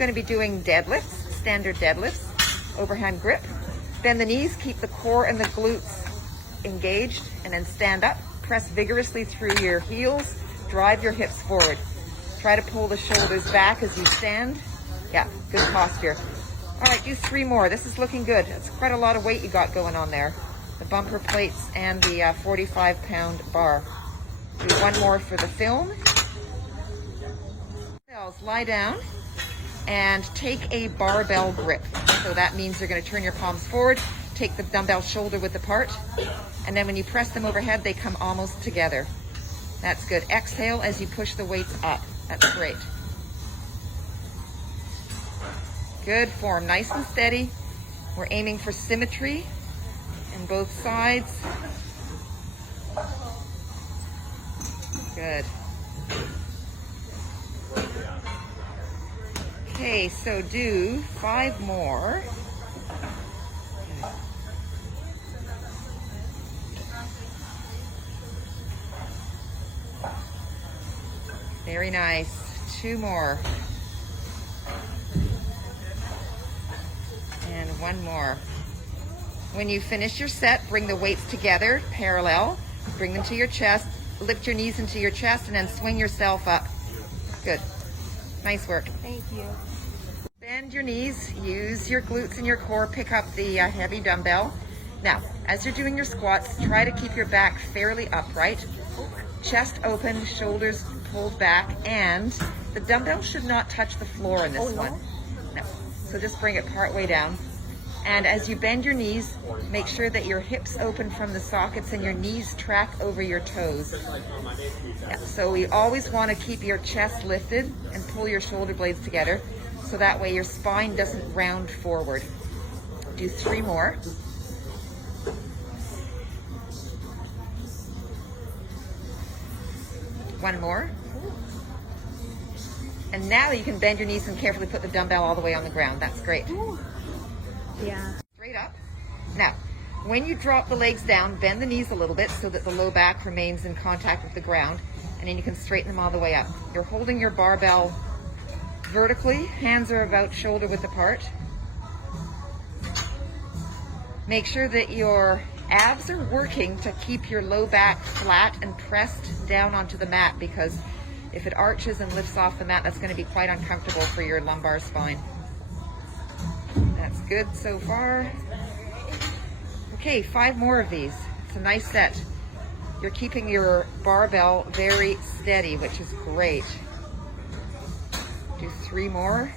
going to be doing deadlifts, standard deadlifts, overhand grip. Bend the knees, keep the core and the glutes engaged, and then stand up. Press vigorously through your heels, drive your hips forward. Try to pull the shoulders back as you stand. Yeah, good posture. All right, do 3 more. This is looking good. It's quite a lot of weight you got going on there. The bumper plates and the 45-pound bar. Do 1 more for the film. Lie down and take a barbell grip. So that means you're going to turn your palms forward, take the dumbbell shoulder width apart, and then when you press them overhead, they come almost together. That's good. Exhale as you push the weights up. That's great. Good form, nice and steady. We're aiming for symmetry in both sides. Good. Okay, so do 5 more. Very nice. 2 more. And 1 more. When you finish your set, bring the weights together, parallel. Bring them to your chest. Lift your knees into your chest and then swing yourself up. Good. Nice work. Thank you. Bend your knees, use your glutes and your core, pick up the heavy dumbbell. Now, as you're doing your squats, try to keep your back fairly upright. Chest open, shoulders pulled back, and the dumbbell should not touch the floor in this one. No. So just bring it part way down. And as you bend your knees, make sure that your hips open from the sockets and your knees track over your toes. Yeah, so we always want to keep your chest lifted and pull your shoulder blades together, so that way your spine doesn't round forward. Do 3 more. One more. And now you can bend your knees and carefully put the dumbbell all the way on the ground. That's great. Yeah. Straight up. Now, when you drop the legs down, bend the knees a little bit so that the low back remains in contact with the ground, and then you can straighten them all the way up. You're holding your barbell vertically, hands are about shoulder width apart. Make sure that your abs are working to keep your low back flat and pressed down onto the mat, because if it arches and lifts off the mat, that's going to be quite uncomfortable for your lumbar spine. That's good so far. Okay, 5 more of these. It's a nice set. You're keeping your barbell very steady, which is great. Do 3 more.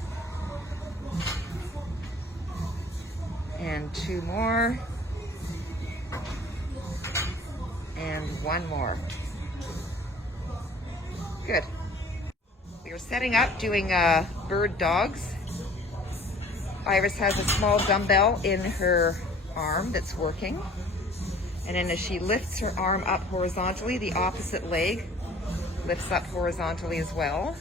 And 2 more. And 1 more. Good. We're setting up doing bird dogs. Iris has a small dumbbell in her arm that's working. And then as she lifts her arm up horizontally, the opposite leg lifts up horizontally as well.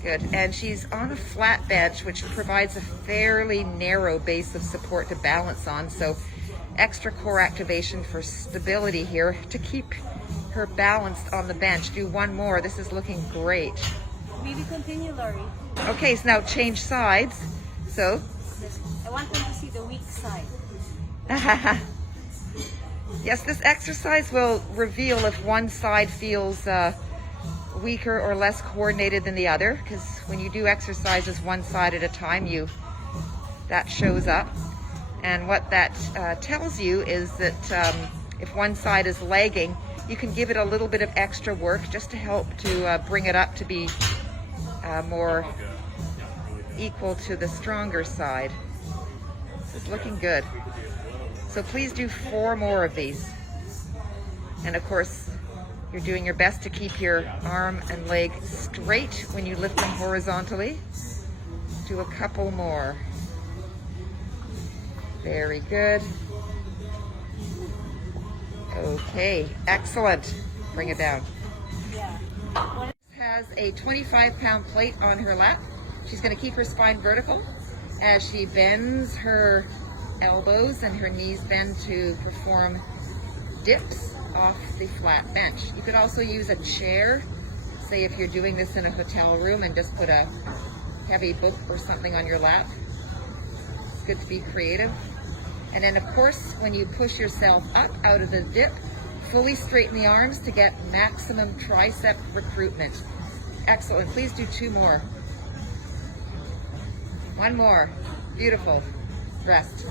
Good. And she's on a flat bench, which provides a fairly narrow base of support to balance on. So extra core activation for stability here to keep her balanced on the bench. Do 1 more. This is looking great. Maybe continue, Lori. Okay, so now change sides. So I want them to see the weak side. yes, this exercise will reveal if one side feels weaker or less coordinated than the other, because when you do exercises one side at a time, that shows up. And what that tells you is that if one side is lagging, you can give it a little bit of extra work just to help to bring it up to be more equal to the stronger side. This is looking good. So please do 4 more of these. And of course, you're doing your best to keep your arm and leg straight when you lift them horizontally. Do a couple more. Very good. Okay, excellent. Bring it down. Yeah. Has a 25-pound plate on her lap. She's going to keep her spine vertical as she bends her elbows and her knees bend to perform dips off the flat bench. You could also use a chair say if you're doing this in a hotel room and just put a heavy book or something on your lap. It's good to be creative. And then of course, when you push yourself up out of the dip, fully straighten the arms to get maximum tricep recruitment. Excellent. Please do 2 more. 1 more. Beautiful. Rest.